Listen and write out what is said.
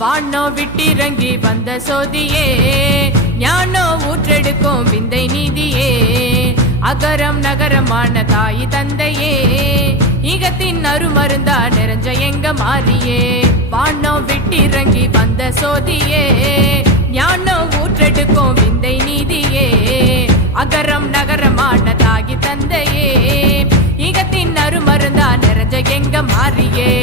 வானோ விட்டிறங்கி வந்த சோதியே, ஞானோ ஊற்றெடுக்கும் விந்தை நீதியே, அகரம் நகரமான தாய் தந்தையே, ஈகத்தின் அருமருந்தா நிறைஞ்ச எங்க மாறியே. வானோ விட்டிறங்கி வந்த சோதியே, ஞானோ ஊற்றெடுக்கும் விந்தை நீதியே, அகரம் நகரமான தாய் தந்தையே, ஈகத்தின் அருமருந்தா நிறைஞ்ச எங்க மாறியே.